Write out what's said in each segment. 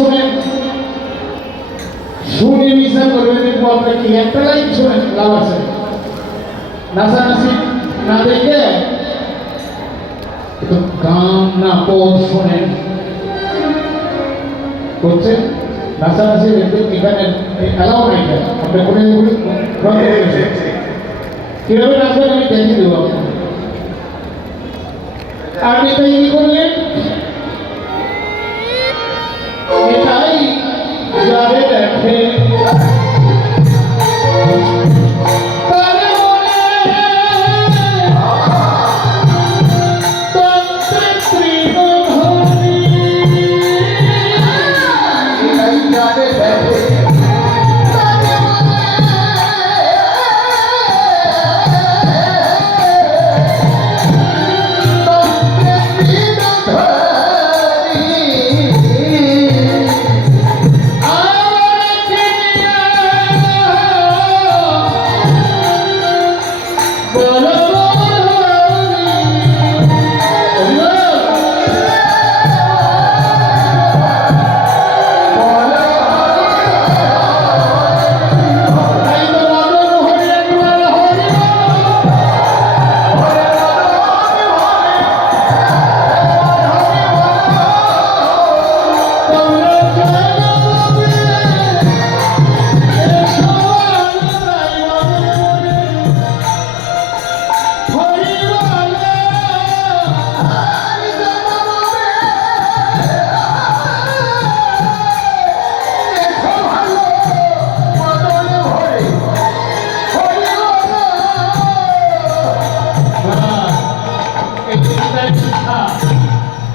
শুনেন, শুনে বিচার করবেন। দেখবো আপনি কি একটা লাইন শুনেন, লাভ আছে। নাচানাচি না দেখে গান না পদ শোনেন করছেন। নাচানাচি এখানে এলাও নাই, আপনি করে কিভাবে নাচবেন আমি দেখিয়ে দেবো আপনার। আপনি তাই কি করলেন, এটাই যারে দেখে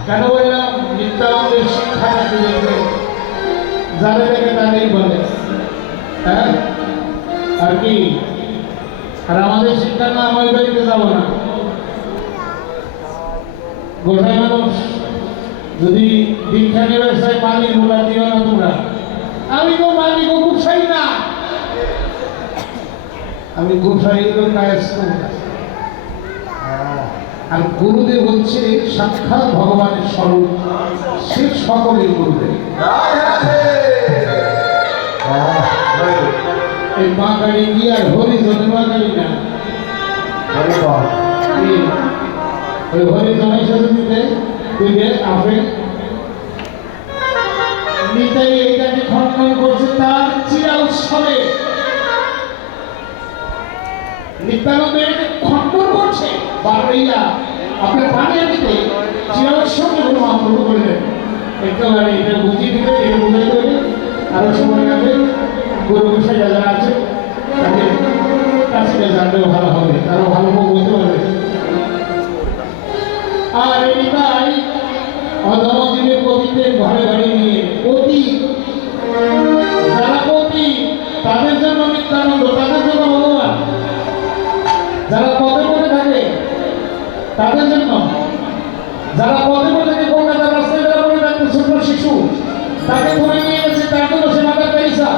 কেন বললাম নিত্যানন্দের শিক্ষাটা দিয়েছে, যারা দেখে তাদেরই বলে। হ্যাঁ আর কি, আর আমাদের শিক্ষা না, আমার বাড়িতে যাবো না। গোটায় মানুষ যদি দীক্ষা নেবে চাই, পানির মোলা দিও না তোমরা। আমি তো মানি গো গুছাই না, আমি গুছাই কাজ। আর গুরুদেব হচ্ছে সাক্ষাৎ ভগবানের স্বরূপ, সে সকলের গুরুদেব। এই মা কালী কি আর হরিজনের মা কালী না, ওই হরিজনের সাথে দিতে তুই আপেল নিতাই এইটাকে খণ্ডন করছে তার চিরা উৎসবে। নিত্যানন্দ এটাকে খণ্ডন করছে বারইয়া আপনার পানি দিতে চিরা উৎসবে কোনো মন্তব্য করলেন। একেবারে এটা বুঝিয়ে দিতে, এটা বুঝাই দেবে, আরো সময় লাগবে। গরু গোসাই যারা আছে তাদের কাছে জানলেও ভালো হবে, আরো ভালো বলতে পারবে। আর এই তাই অধমজীবের পতিদের ঘরে ঘরে নিয়ে পতি, যারা পতি তাদের জন্য নিত্যানন্দ, তাদের জন্য ভগবান। যারা পদে পদে থাকে তাদের জন্য, যারা পদে পদে থাকে কলকাতার রাস্তায় যারা পড়ে থাকতে ছোট শিশু, তাকে ধরে নিয়ে গেছে, তার জন্য সে মাতার পয়সা,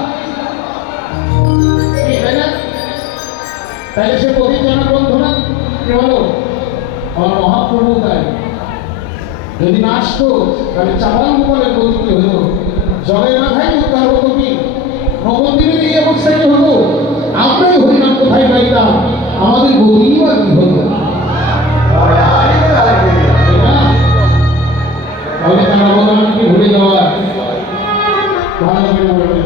তাই না? তাইলে সে পতির জন্য বন্ধু না, কি বলো? আমার মহাপ্রভু তাই যদি না আসতো তাহলে চাপাল গোপালের পদ্ধতি হতো, জলের মাথায় উদ্ধার হতো, কি নবদ্বীপে দিয়ে অবস্থায় হতো। আমরাই হরিনাম কোথায় পাইতাম, আমাদের গতি বা কি হতো? তাহলে তার অবদানকে ভুলে যাওয়ার ভালো করে বলবে।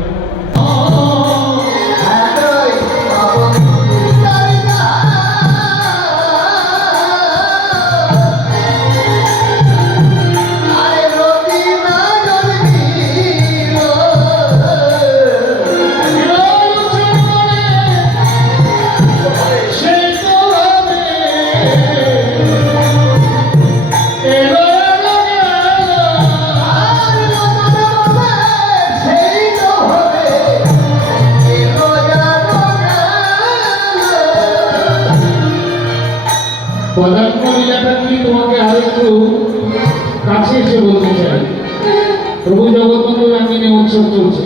পদার্থ লীলাটা কি তোমাকে আরেকটু কাছে এসে বলতে চাই। প্রভু জগৎবন্ধু রাঙ্গিনে উৎসব চলছে,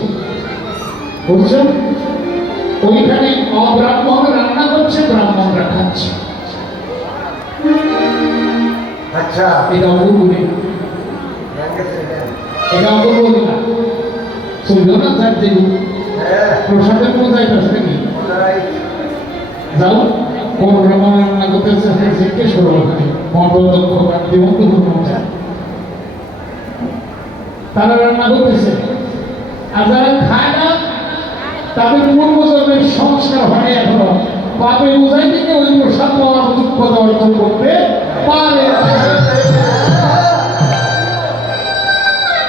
বুঝছেন? ওইখানে অব্রাহ্মণ রান্না করছে, ব্রাহ্মণরা খাচ্ছে। আচ্ছা, এটা অপূর্ব, এটা অপূর্ব না। চলল না যার যে প্রসাদের পূজায় আছে নাকি যাও কোন রান্না করতেছে জিজ্ঞেস করবো ওখানে মন্ডল দক্ষ দিবন্ত তারা রান্না করতেছে আর যারা খায় না তাদের পূর্বজন্মের সংস্কার হয় এখনো পাপে বোঝাই থেকে ওই প্রসাদ পাওয়ার যোগ্যতা অর্জন করতে পারে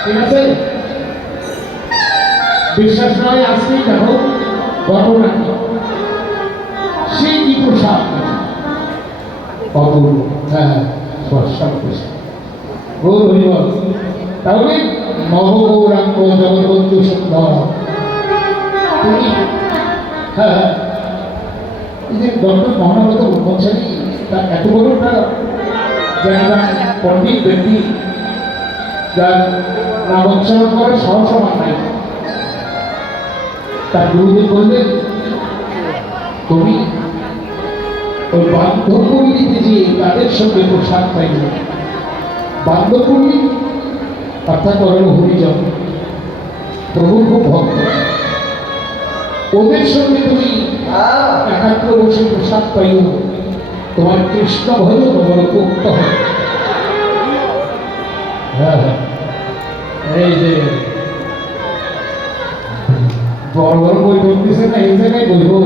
ঠিক আছে বিশ্বাস নয় আজকেই দেখো ঘটনা সেই কি প্রসাদ অপূর্ব হ্যাঁ স্পর্শার প্রসাদ গৌর হরিবল তাহলে নবগৌরাঙ্গ জগৎবন্ধু সুন্দর তুমি হ্যাঁ এই যে ডক্টর মহানগত ব্রহ্মচারী তার এত বড় একটা জ্ঞানবান পণ্ডিত ব্যক্তি যার নাম উচ্চারণ করে সহসমান নাই তার গুরুদেব বললেন তুমি ওই বান্ধবপল্লীতে যে তাদের সঙ্গে প্রসাদ পাইল বান্ধবপল্লী অর্থাৎ অরণ্য হরিজন প্রভু খুব ভক্ত ওদের সঙ্গে তুমি একাত্র বসে প্রসাদ পাইও তোমার কৃষ্ণ ভয় তোমার উক্ত হয় হ্যাঁ হ্যাঁ এই যে বড় বড় বই করতেছে না এই জায়গায় বলবো